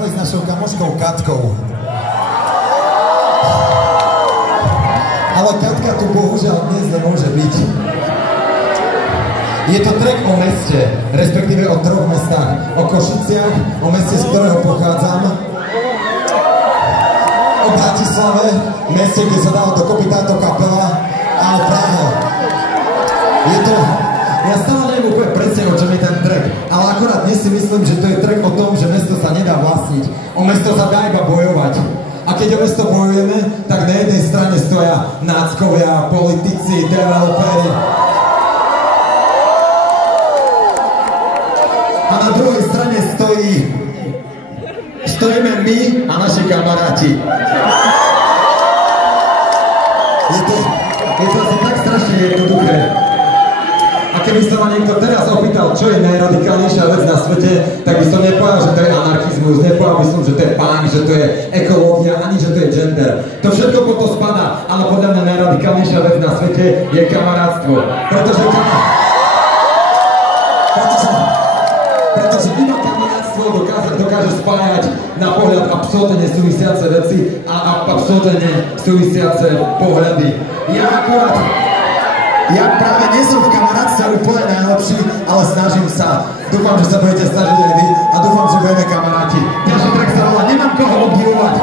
hrali s našou kamoškou Katkou. Ale Katka tu bohužiaľ dnes nemôže byť. Je to track o meste, respektíve o troch mestách. O Košiciach, o meste, z ktorého pochádzam. O Bratislave, meste, kde sa dalo dokopy táto kapela. A o Prahe. Je to... Ja stále neviem úplne presne, o čom je ten track, ale akorát dnes si myslím, že to je track o tom, že mesto sa nedá vlastniť. O mesto sa dá iba bojovať. A keď o mesto bojujeme, tak na jednej strane stoja náckovia, politici, developeri. A na druhej strane stojíme my a naši kamaráti. Je to asi tak strašne jednoduché. A keby sa ma niekto teraz opýtal, čo je najradikálnejšia vec na svete, tak by som nepovedal, že to je anarchizmus, nepovedal by som, že to je punk, že to je ekológia, ani že to je gender. To všetko po to spadá, ale podľa mňa najradikálnejšia vec na svete je kamarátstvo. Pretože iba kamarátstvo dokáže spájať na pohľad absolútne nesúvisiace veci a absolútne nesúvisiace pohľady. Ja práve nie som v kamarátstve úplne najlepší, ale snažím sa. Dúfam, že sa budete snažiť aj vy a dúfam, že budeme kamaráti. Ďalší track sa volá Nemám koho obdivovať.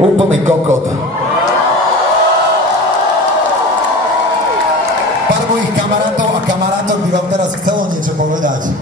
Úplný kokot. Pár mojich kamarátov a kamarátok by vám teraz chcelo niečo povedať.